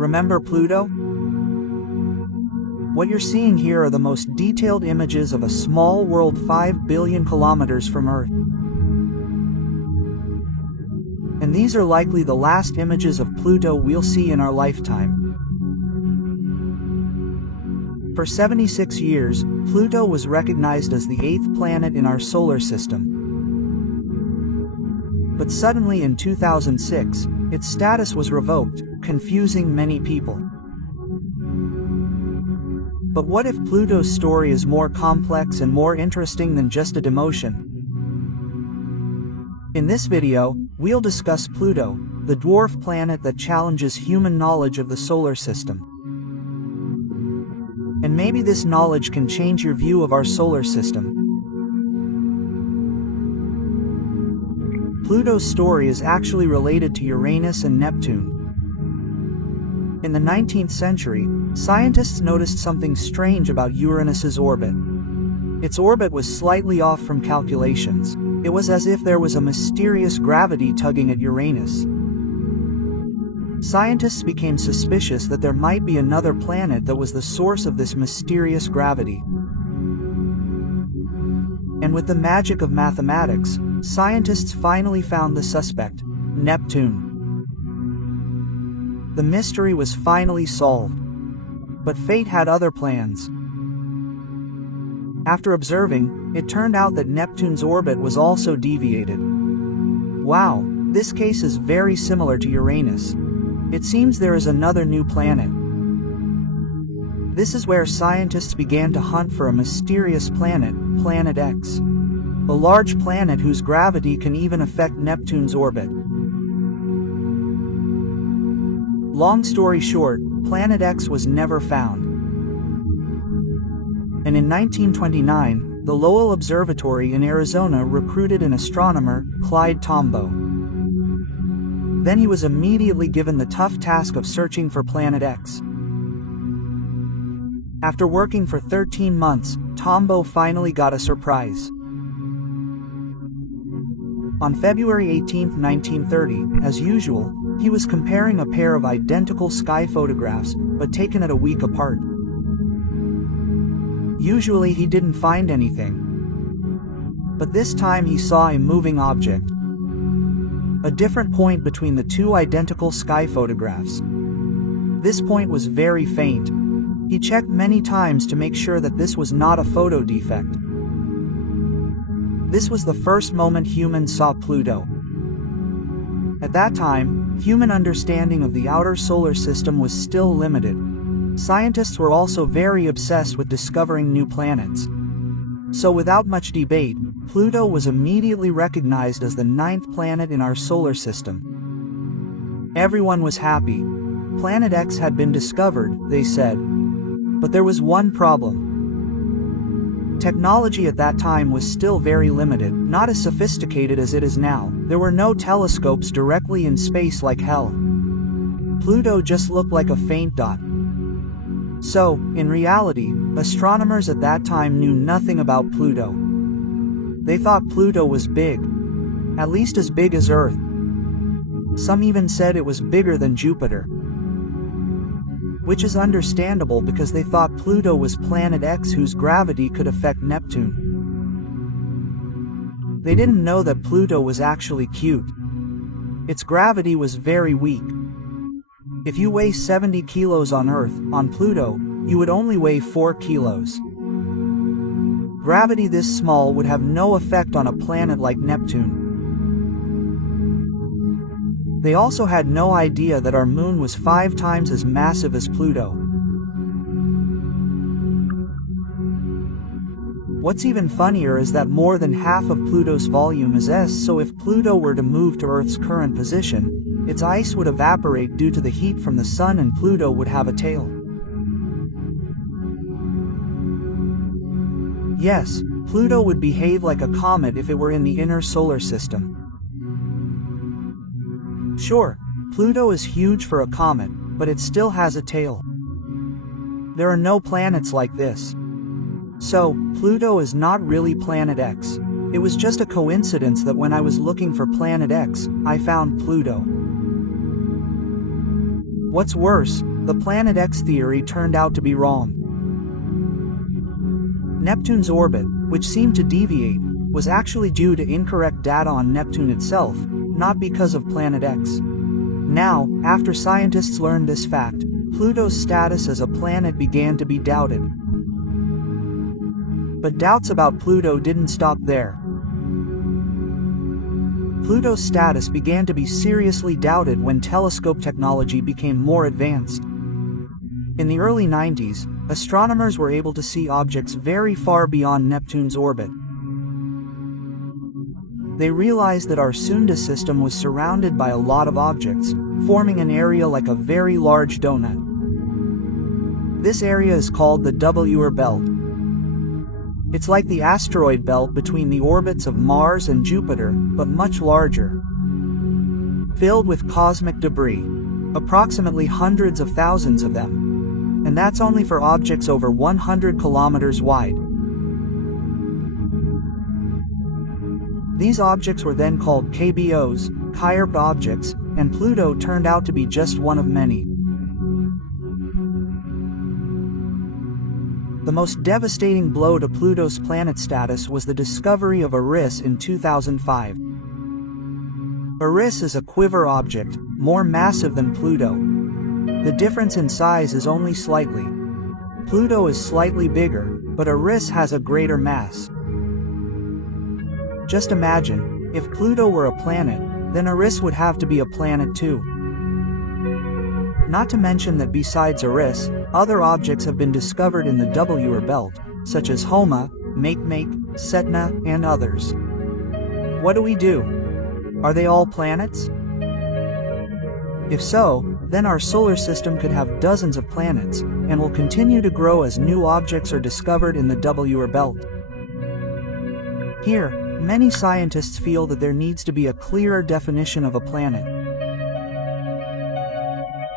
Remember Pluto? What you're seeing here are the most detailed images of a small world 5 billion kilometers from Earth. And these are likely the last images of Pluto we'll see in our lifetime. For 76 years, Pluto was recognized as the 8th planet in our solar system. But suddenly in 2006, its status was revoked, confusing many people. But what if Pluto's story is more complex and more interesting than just a demotion? In this video, we'll discuss Pluto, the dwarf planet that challenges human knowledge of the solar system. And maybe this knowledge can change your view of our solar system. Pluto's story is actually related to Uranus and Neptune. In the 19th century, scientists noticed something strange about Uranus's orbit. Its orbit was slightly off from calculations. It was as if there was a mysterious gravity tugging at Uranus. Scientists became suspicious that there might be another planet that was the source of this mysterious gravity. And with the magic of mathematics, scientists finally found the suspect, Neptune. The mystery was finally solved. But fate had other plans. After observing, it turned out that Neptune's orbit was also deviated. Wow, this case is very similar to Uranus. It seems there is another new planet. This is where scientists began to hunt for a mysterious planet, Planet X. A large planet whose gravity can even affect Neptune's orbit. Long story short, Planet X was never found. And in 1929, the Lowell Observatory in Arizona recruited an astronomer, Clyde Tombaugh. Then he was immediately given the tough task of searching for Planet X. After working for 13 months, Tombaugh finally got a surprise. On February 18, 1930, as usual, he was comparing a pair of identical sky photographs, but taken at a week apart. Usually he didn't find anything. But this time he saw a moving object. A different point between the two identical sky photographs. This point was very faint. He checked many times to make sure that this was not a photo defect. This was the first moment humans saw Pluto. At that time, human understanding of the outer solar system was still limited. Scientists were also very obsessed with discovering new planets. So without much debate, Pluto was immediately recognized as the 9th planet in our solar system. Everyone was happy. Planet X had been discovered, they said. But there was one problem. Technology at that time was still very limited, not as sophisticated as it is now. There were no telescopes directly in space like Hell. Pluto just looked like a faint dot. So, in reality, astronomers at that time knew nothing about Pluto. They thought Pluto was big. At least as big as Earth. Some even said it was bigger than Jupiter. Which is understandable because they thought Pluto was Planet X whose gravity could affect Neptune. They didn't know that Pluto was actually cute. Its gravity was very weak. If you weigh 70 kilos on Earth, on Pluto, you would only weigh 4 kilos. Gravity this small would have no effect on a planet like Neptune. They also had no idea that our moon was 5 times as massive as Pluto. What's even funnier is that more than half of Pluto's volume is ice, so if Pluto were to move to Earth's current position, its ice would evaporate due to the heat from the sun and Pluto would have a tail. Yes, Pluto would behave like a comet if it were in the inner solar system. Sure, Pluto is huge for a comet, but it still has a tail. There are no planets like this. So, Pluto is not really Planet X. It was just a coincidence that when I was looking for Planet X, I found Pluto. What's worse, the Planet X theory turned out to be wrong. Neptune's orbit, which seemed to deviate, was actually due to incorrect data on Neptune itself, not because of Planet X. Now, after scientists learned this fact, Pluto's status as a planet began to be doubted. But doubts about Pluto didn't stop there. Pluto's status began to be seriously doubted when telescope technology became more advanced. In the early 90s, astronomers were able to see objects very far beyond Neptune's orbit. They realized that our Sunda system was surrounded by a lot of objects, forming an area like a very large donut. This area is called the W belt. It's like the asteroid belt between the orbits of Mars and Jupiter, but much larger. Filled with cosmic debris, approximately hundreds of thousands of them. And that's only for objects over 100 kilometers wide. These objects were then called KBOs, Kuiper objects, and Pluto turned out to be just one of many. The most devastating blow to Pluto's planet status was the discovery of Eris in 2005. Eris is a Kuiper object, more massive than Pluto. The difference in size is only slightly. Pluto is slightly bigger, but Eris has a greater mass. Just imagine, if Pluto were a planet, then Eris would have to be a planet too. Not to mention that besides Eris, other objects have been discovered in the W belt, such as Homa, Makemake, Setna, and others. What do we do? Are they all planets? If so, then our solar system could have dozens of planets, and will continue to grow as new objects are discovered in the W belt. Here, many scientists feel that there needs to be a clearer definition of a planet.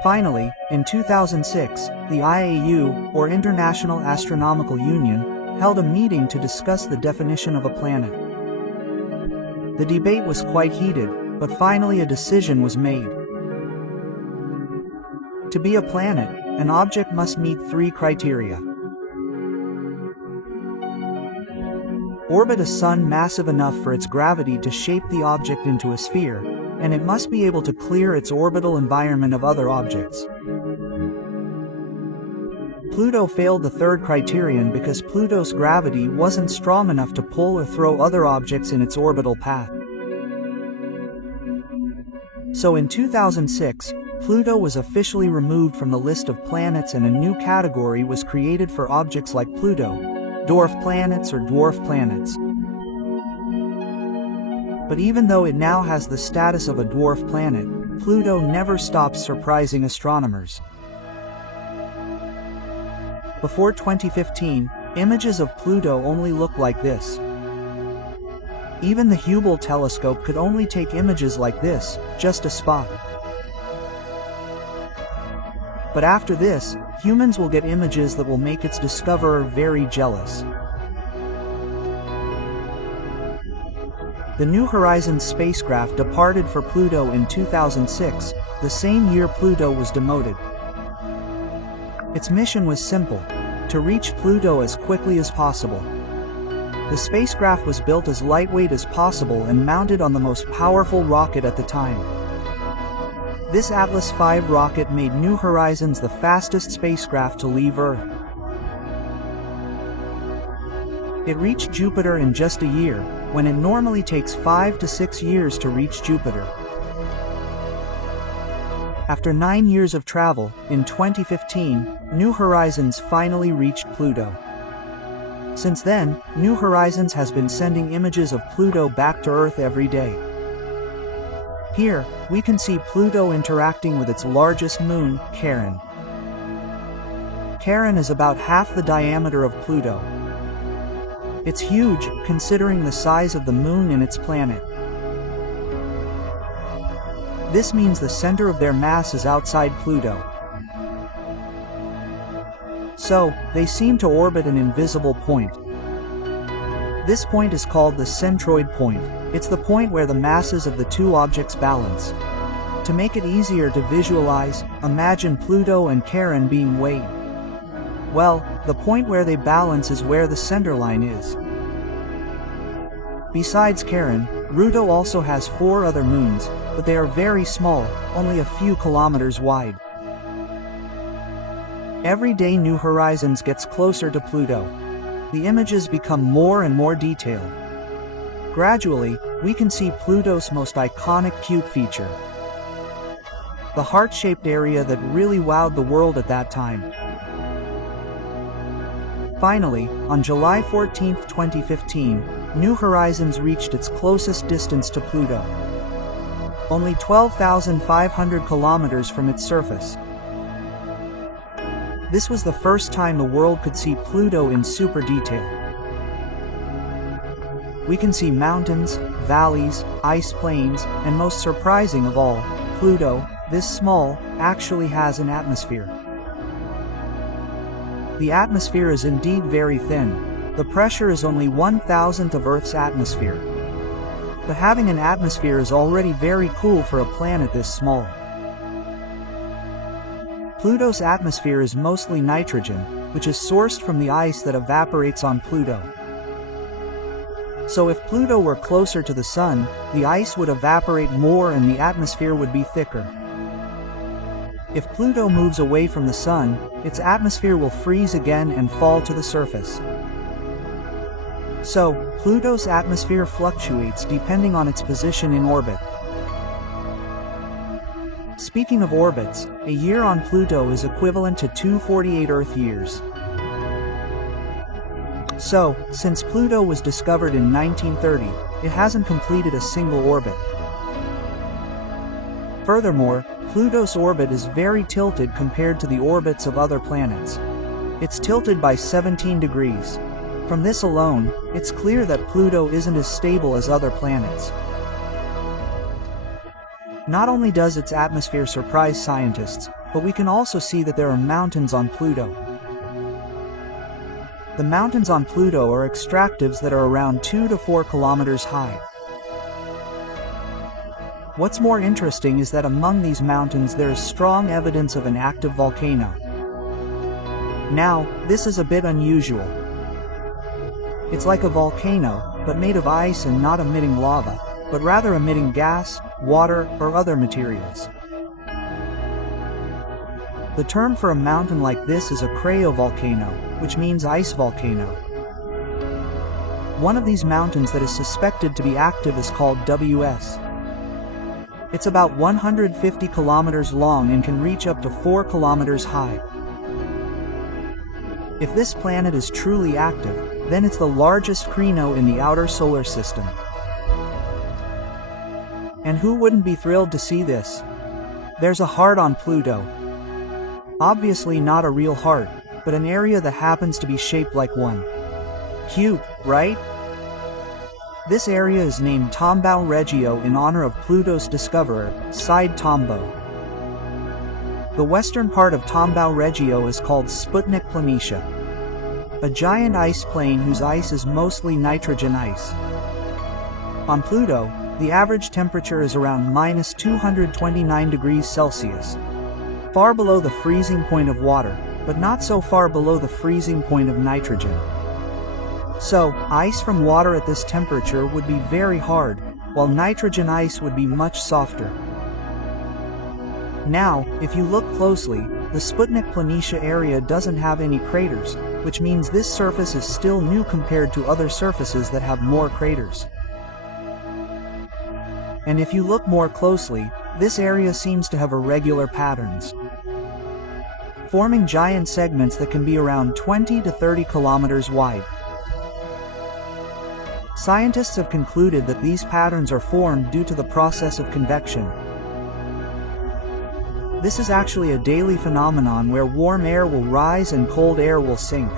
Finally, in 2006, the IAU, or International Astronomical Union, held a meeting to discuss the definition of a planet. The debate was quite heated, but finally a decision was made. To be a planet, an object must meet 3 criteria. Orbit a sun massive enough for its gravity to shape the object into a sphere, and it must be able to clear its orbital environment of other objects. Pluto failed the 3rd criterion because Pluto's gravity wasn't strong enough to pull or throw other objects in its orbital path. So in 2006, Pluto was officially removed from the list of planets and a new category was created for objects like Pluto, dwarf planets or dwarf planets. But even though it now has the status of a dwarf planet, Pluto never stops surprising astronomers. Before 2015, images of Pluto only looked like this. Even the Hubble telescope could only take images like this, just a spot. But after this, humans will get images that will make its discoverer very jealous. The New Horizons spacecraft departed for Pluto in 2006, the same year Pluto was demoted. Its mission was simple: to reach Pluto as quickly as possible. The spacecraft was built as lightweight as possible and mounted on the most powerful rocket at the time. This Atlas V rocket made New Horizons the fastest spacecraft to leave Earth. It reached Jupiter in just a year, when it normally takes 5 to 6 years to reach Jupiter. After 9 years of travel, in 2015, New Horizons finally reached Pluto. Since then, New Horizons has been sending images of Pluto back to Earth every day. Here, we can see Pluto interacting with its largest moon, Charon. Charon is about half the diameter of Pluto. It's huge, considering the size of the moon and its planet. This means the center of their mass is outside Pluto. So, they seem to orbit an invisible point. This point is called the centroid point. It's the point where the masses of the two objects balance. To make it easier to visualize, imagine Pluto and Charon being weighed. Well, the point where they balance is where the center line is. Besides Charon, Pluto also has 4 other moons, but they are very small, only a few kilometers wide. Every day New Horizons gets closer to Pluto. The images become more and more detailed. Gradually, we can see Pluto's most iconic cute feature. The heart-shaped area that really wowed the world at that time. Finally, on July 14, 2015, New Horizons reached its closest distance to Pluto. Only 12,500 kilometers from its surface. This was the first time the world could see Pluto in super detail. We can see mountains, valleys, ice plains, and most surprising of all, Pluto, this small, actually has an atmosphere. The atmosphere is indeed very thin. The pressure is only 1,000th of Earth's atmosphere. But having an atmosphere is already very cool for a planet this small. Pluto's atmosphere is mostly nitrogen, which is sourced from the ice that evaporates on Pluto. So if Pluto were closer to the Sun, the ice would evaporate more and the atmosphere would be thicker. If Pluto moves away from the Sun, its atmosphere will freeze again and fall to the surface. So, Pluto's atmosphere fluctuates depending on its position in orbit. Speaking of orbits, a year on Pluto is equivalent to 248 Earth years. So, since Pluto was discovered in 1930, it hasn't completed a single orbit. Furthermore, Pluto's orbit is very tilted compared to the orbits of other planets. It's tilted by 17 degrees. From this alone, it's clear that Pluto isn't as stable as other planets. Not only does its atmosphere surprise scientists, but we can also see that there are mountains on Pluto. The mountains on Pluto are extractives that are around 2 to 4 kilometers high. What's more interesting is that among these mountains there is strong evidence of an active volcano. Now, this is a bit unusual. It's like a volcano, but made of ice and not emitting lava, but rather emitting gas, water, or other materials. The term for a mountain like this is a cryovolcano, which means ice volcano. One of these mountains that is suspected to be active is called WS. It's about 150 kilometers long and can reach up to 4 kilometers high. If this planet is truly active, then it's the largest crino in the outer solar system. And who wouldn't be thrilled to see this? There's a heart on Pluto. Obviously not a real heart, but an area that happens to be shaped like one. Cute, right? This area is named Tombao Regio in honor of Pluto's discoverer, Side Tombaugh. The western part of Tombao Regio is called Sputnik Planitia, a giant ice plain whose ice is mostly nitrogen ice. On Pluto, the average temperature is around minus 229 degrees Celsius, far below the freezing point of water, but not so far below the freezing point of nitrogen. So, ice from water at this temperature would be very hard, while nitrogen ice would be much softer. Now, if you look closely, the Sputnik Planitia area doesn't have any craters, which means this surface is still new compared to other surfaces that have more craters. And if you look more closely, this area seems to have irregular patterns, forming giant segments that can be around 20 to 30 kilometers wide. Scientists have concluded that these patterns are formed due to the process of convection. This is actually a daily phenomenon where warm air will rise and cold air will sink.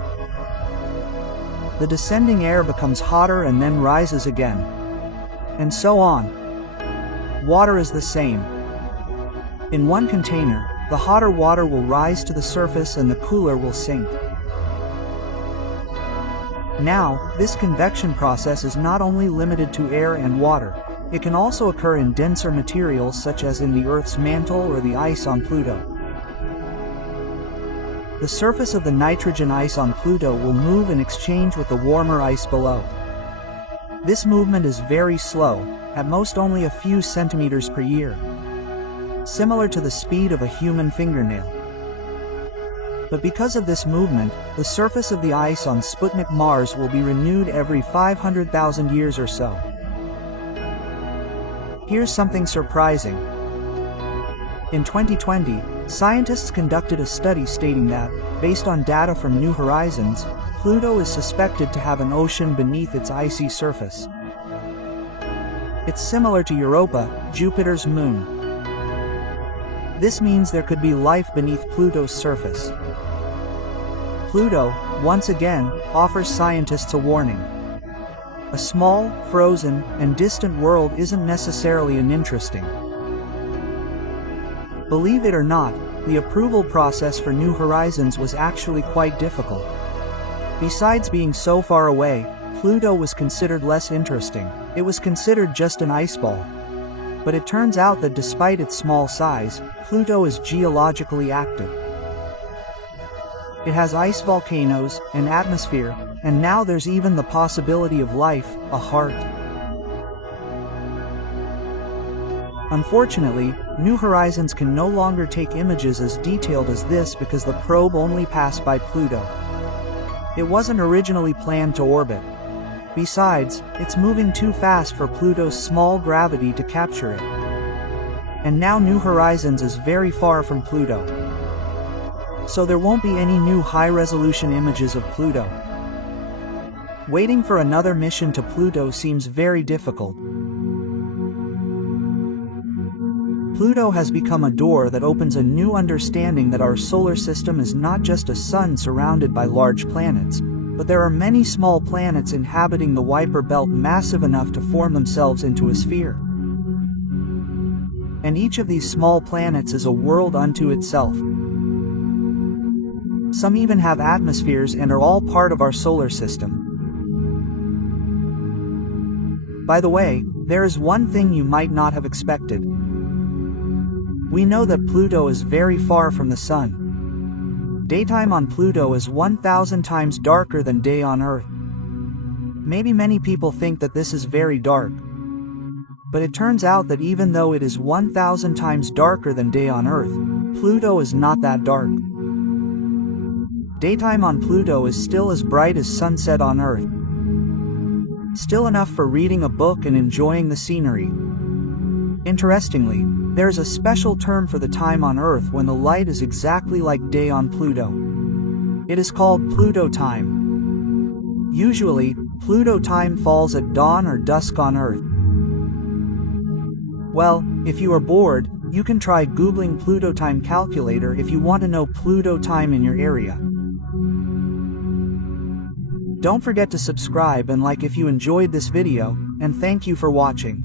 The descending air becomes hotter and then rises again. And so on. Water is the same. In one container, the hotter water will rise to the surface and the cooler will sink. Now, this convection process is not only limited to air and water, It can also occur in denser materials such as in the Earth's mantle or the ice on Pluto. The surface of the nitrogen ice on Pluto will move in exchange with the warmer ice below. This movement is very slow, at most only a few centimeters per year, similar to the speed of a human fingernail. But because of this movement, the surface of the ice on Sputnik Mars will be renewed every 500,000 years or so. Here's something surprising. In 2020, scientists conducted a study stating that, based on data from New Horizons, Pluto is suspected to have an ocean beneath its icy surface. It's similar to Europa, Jupiter's moon. This means there could be life beneath Pluto's surface. Pluto, once again, offers scientists a warning. A small, frozen, and distant world isn't necessarily uninteresting. Believe it or not, the approval process for New Horizons was actually quite difficult. Besides being so far away, Pluto was considered less interesting. It was considered just an ice ball. But it turns out that despite its small size, Pluto is geologically active. It has ice volcanoes, an atmosphere, and now there's even the possibility of life, a heart. Unfortunately, New Horizons can no longer take images as detailed as this because the probe only passed by Pluto. It wasn't originally planned to orbit. Besides, it's moving too fast for Pluto's small gravity to capture it. And now New Horizons is very far from Pluto. So there won't be any new high-resolution images of Pluto. Waiting for another mission to Pluto seems very difficult. Pluto has become a door that opens a new understanding that our solar system is not just a sun surrounded by large planets, but there are many small planets inhabiting the Kuiper belt massive enough to form themselves into a sphere. And each of these small planets is a world unto itself. Some even have atmospheres and are all part of our solar system. By the way, there is one thing you might not have expected. We know that Pluto is very far from the Sun. Daytime on Pluto is 1,000 times darker than day on Earth. Maybe many people think that this is very dark. But it turns out that even though it is 1,000 times darker than day on Earth, Pluto is not that dark. Daytime on Pluto is still as bright as sunset on Earth. Still enough for reading a book and enjoying the scenery. Interestingly, there is a special term for the time on Earth when the light is exactly like day on Pluto. It is called Pluto time. Usually, Pluto time falls at dawn or dusk on Earth. Well, if you are bored, you can try Googling Pluto time calculator if you want to know Pluto time in your area. Don't forget to subscribe and like if you enjoyed this video, and thank you for watching.